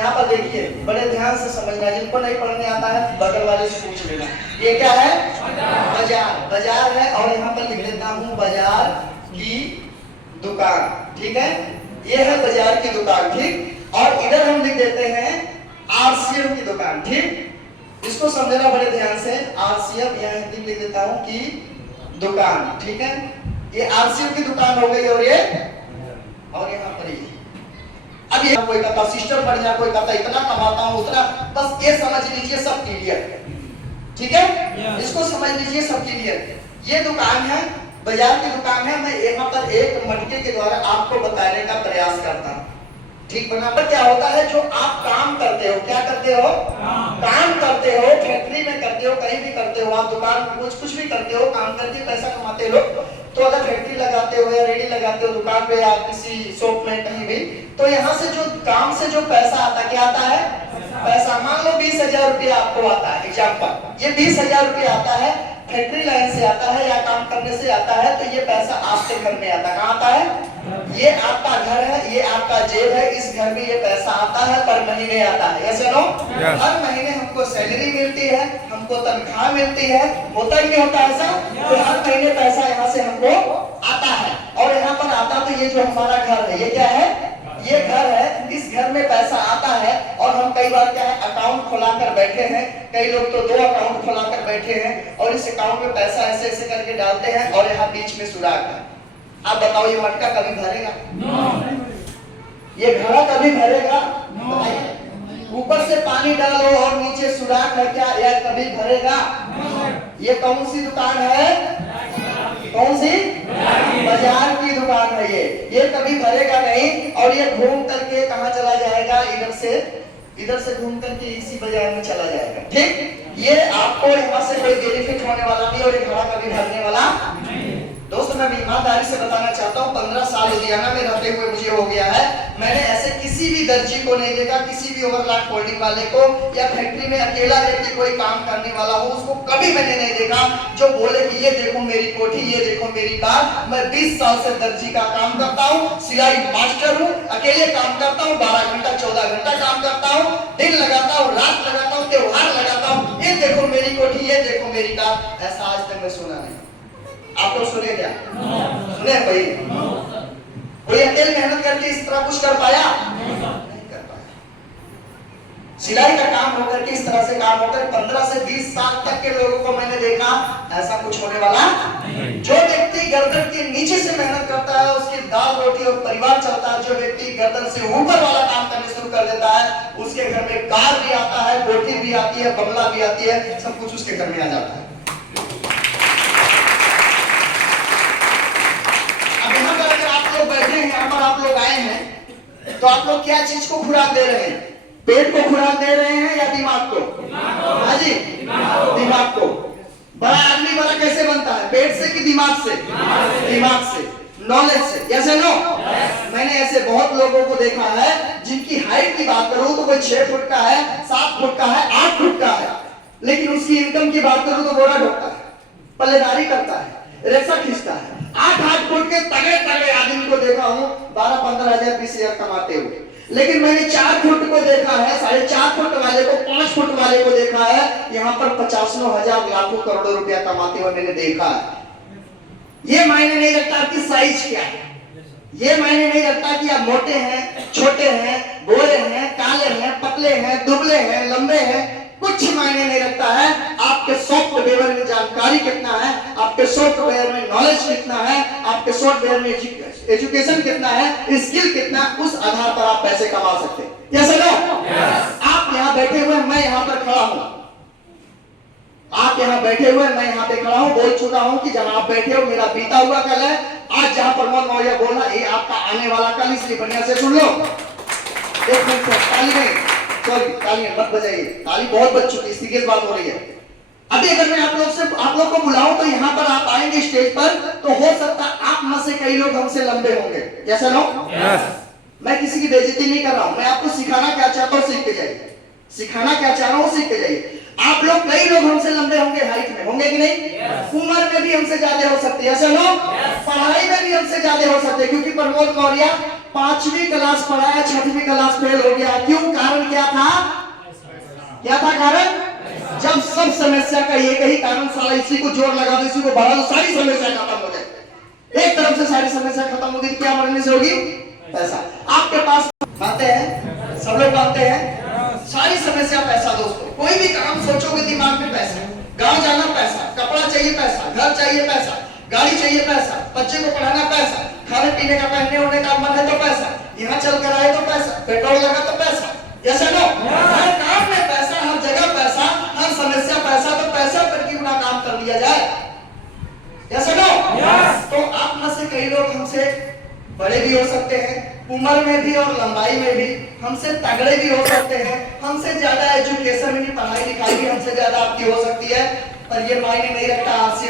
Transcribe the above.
यहाँ पर देखिए, बड़े ध्यान से समझना, जिनको नहीं पढ़ने आता है बगल वाले से पूछ लेना। ये क्या है? बाजार। बाजार है, और यहाँ पर लिख लेता हूँ बाजार की दुकान। ठीक है, ये है बाजार की दुकान। ठीक, और इधर हम लिख देते हैं आरसीएम की दुकान। ठीक, इसको समझना बड़े ध्यान से। आरसीएम यहाँ हिंदी में लिख देता हूँ कि दुकान। ठीक है, ये आरसीएम की दुकान हो गई, और यहाँ पर ये अब ये कोई कहता सिस्टम बढ़ गया, कोई कहता इतना कमाता हूँ उतना, बस ये समझ लीजिए सब क्लियर। ठीक है, इसको समझ लीजिए सब क्लियर। ये दुकान है, बाजार की दुकान है। मैं यहाँ पर एक मटके के द्वारा आपको बताने का प्रयास करता हूँ। ठीक, बना पर क्या होता है, जो आप काम करते हो, क्या करते हो? काम करते हो, फैक्ट्री में करते हो, कहीं भी करते हो, आप दुकान कुछ भी करते हो, काम करके पैसा कमाते हो। तो अगर फैक्ट्री लगाते हो या रेडी लगाते हो दुकान पे या किसी शॉप में कहीं भी, तो यहाँ से जो काम से जो पैसा आता, क्या आता है? पैसा। मान लो 20,000 रुपया आपको आता है, एग्जाम्पल, ये 20,000 रुपया आता है, फैक्ट्री लाइन से आता है या काम करने से आता है, तो ये पैसा आपके घर में आता है। कहाँ आता है? ये आपका घर है, ये आपका जेब है, इस घर में ये पैसा आता है, पर महीने आता है। ऐसे नो, हर महीने हमको सैलरी मिलती है, हमको तनख्वाह मिलती है, होता ही नहीं होता ऐसा? तो हर महीने पैसा यहाँ से हमको आता है, और यहाँ पर आता, तो ये जो हमारा घर है, ये क्या है? ये घर है, इस घर में पैसा आता है, और हम कई बार क्या है, अकाउंट खुलाकर बैठे हैं, कई लोग तो 2 अकाउंट खुलाकर बैठे हैं, और इस अकाउंट में पैसा ऐसे ऐसे करके डालते हैं, और यहाँ बीच में सुराख है। आप बताओ, ये मटका कभी भरेगा? ये घड़ा कभी भरेगा? ऊपर से पानी डालो और नीचे सुराख है, क्या यह कभी भरेगा? ये कौन सी दुकान है? कौन सी? बाजार की दुकान है ये कभी भरेगा नहीं, और ये घूम करके कहाँ चला जाएगा? इधर से घूम करके इसी बाजार में चला जाएगा। ठीक, ये आपको यहाँ से कोई बेनिफिट होने वाला नहीं, और ये घड़ा कभी भरने वाला नहीं। दोस्तों, मैं ईमानदारी से बताना चाहता हूँ, 15 साल लुधियाना में रहते हुए मुझे हो गया है, मैंने ऐसे किसी भी दर्जी को नहीं देखा, किसी भी ओवरलॉक फोल्डिंग वाले को, या फैक्ट्री में अकेला व्यक्ति कोई काम करने वाला हो, उसको कभी मैंने नहीं देखा जो बोले कि ये देखो मेरी कोठी, ये देखो मेरी कार। मैं 20 साल से दर्जी का काम करता हूँ, सिलाई मास्टर हूँ, अकेले काम करता हूँ, 12 घंटा 14 घंटा काम करता हूँ, दिन लगाता हूँ, रात लगाता हूँ, त्योहार लगाता हूँ, ये देखो मेरी कोठी, ये देखो मेरी कार। ऐसा आज तक मैं सुना नहीं। आप लोग सुने क्या? सुने कोई अकेले मेहनत करके इस तरह कुछ कर पाया? नहीं कर पाया। सिलाई का काम होकर के, इस तरह से काम होकर 15 से 20 साल तक के लोगों को मैंने देखा, ऐसा कुछ होने वाला नहीं। जो व्यक्ति गर्दन के नीचे से मेहनत करता है, उसकी दाल रोटी और परिवार चलता है। जो व्यक्ति गर्दन से ऊपर वाला काम करने शुरू कर देता है, उसके घर में कार भी आता है, कोठी भी आती है, बंगला भी आती है, सब कुछ उसके घर में आ जाता है। बैठे हैं यहाँ पर, आप लोग आए हैं, तो आप लोग क्या चीज को खुराक दे रहे हैं? पेट को खुराक दे रहे हैं या दिमाग को? हाँ जी, दिमाग को। बड़ा आदमी बड़ा कैसे बनता है? पेट से कि दिमाग से? दिमाग से, नॉलेज से। ऐसे नो, मैंने ऐसे बहुत लोगों को देखा है, जिनकी हाइट की बात करूं तो कोई 6 फुट का है, 7 फुट का है, 8 फुट का है, लेकिन उसकी इनकम की बात करूं तो बोरा ढोता है, पल्लेदारी करता है, रेशा खींचता है। 8-8 फुट के तगड़े तगड़े आदमी को देखा हूं 12-15 हजार 20 हजार कमाते हुए, लेकिन मैंने 4 फुट को देखा है, 4.5 फुट वाले को, 5 फुट वाले को देखा है, यहाँ पर 50 हजार लाखों करोड़ों रुपया कमाते हुए मैंने देखा है। ये मायने नहीं रखता कि साइज क्या है, ये मायने नहीं रखता कि आप मोटे हैं, छोटे हैं, गोरे हैं, काले हैं, पतले हैं, दुबले हैं, लंबे हैं, कुछ मायने नहीं रखता है। आपके सॉफ्टवेयर में जानकारी कितना है, आपके सॉफ्टवेयर में नॉलेज कितना है, आपके सॉफ्टवेयर में एजुकेशन कितना है, स्किल कितना, उस आधार पर आप पैसे कमा सकते हैं। Yes no? आप यहाँ बैठे हुए, मैं यहाँ पर खड़ा हूँ, आप यहाँ बैठे हुए, मैं यहाँ पे खड़ा हूँ, बोल चुका हूँ कि जहाँ आप बैठे हो मेरा बीता हुआ कल है, आज जहाँ प्रमोद मौर्य बोला ये आपका आने वाला कल, इसलिए बढ़िया से सुन लो। एक मिनट, ताली नहीं, सॉरी ताली मत बजाइए, ताली बहुत बज चुकी है, सीरियस बात हो रही है। अभी अगर मैं आप लोग को बुलाऊं तो यहाँ पर आप आएंगे स्टेज पर, तो हो सकता है आप में से कई लोग हमसे लंबे होंगे। कैसा लो? मैं किसी की बेइज्जती नहीं कर रहा हूं, मैं आपको सिखाना क्या चाहता हूँ सीख के जाइए, सिखाना क्या चाह रहा हूँ सीख के जाइए। आप लोग, कई लोग हमसे लंबे होंगे हाइट में, होंगे कि नहीं? उम्र में भी हमसे ज्यादा हो सकती है, ऐसा नो? पढ़ाई में भी हमसे ज्यादा हो सकते हैं, क्योंकि प्रमोद मौर्य 5वीं क्लास पढ़ाया, 6वीं क्लास फेल हो गया। क्यों? कारण क्या था? क्या था कारण? जब सब समस्या का एक ही कारण, साला इसी को जोर लगा दो, इसी को बढ़ा दो, सारी समस्या खत्म हो जाए। एक तरफ से सारी समस्या खत्म होगी, क्या मरने से होगी? पैसा। आपके पास मानते हैं, सब लोग मानते हैं, सारी समस्या पैसा। दोस्तों, कोई भी काम सोचोगे दिमाग में पैसा, गांव जाना पैसा, कपड़ा चाहिए पैसा, घर चाहिए पैसा, गाड़ी चाहिए पैसा, बच्चे को पढ़ाना पैसा, खाने पीने का, पहनने ओढ़ने का मन है तो पैसा, यहाँ चल कर आए तो पैसा, पेट्रोल लगा तो पैसा, ऐसा नो? हर काम में पैसा, हर जगह पैसा, हर समस्या पैसा। तो पैसा पर क्यों ना काम कर लिया जाए, ऐसा नो? तो आप में से कई लोग हमसे बड़े भी हो सकते हैं, उम्र में भी और लंबाई में भी, हमसे तगड़े भी हो सकते हैं, हमसे ज्यादा एजुकेशन में, पढ़ाई लिखाई भी हमसे ज्यादा आपकी हो सकती है, पर ये मायने नहीं रखता। आपसे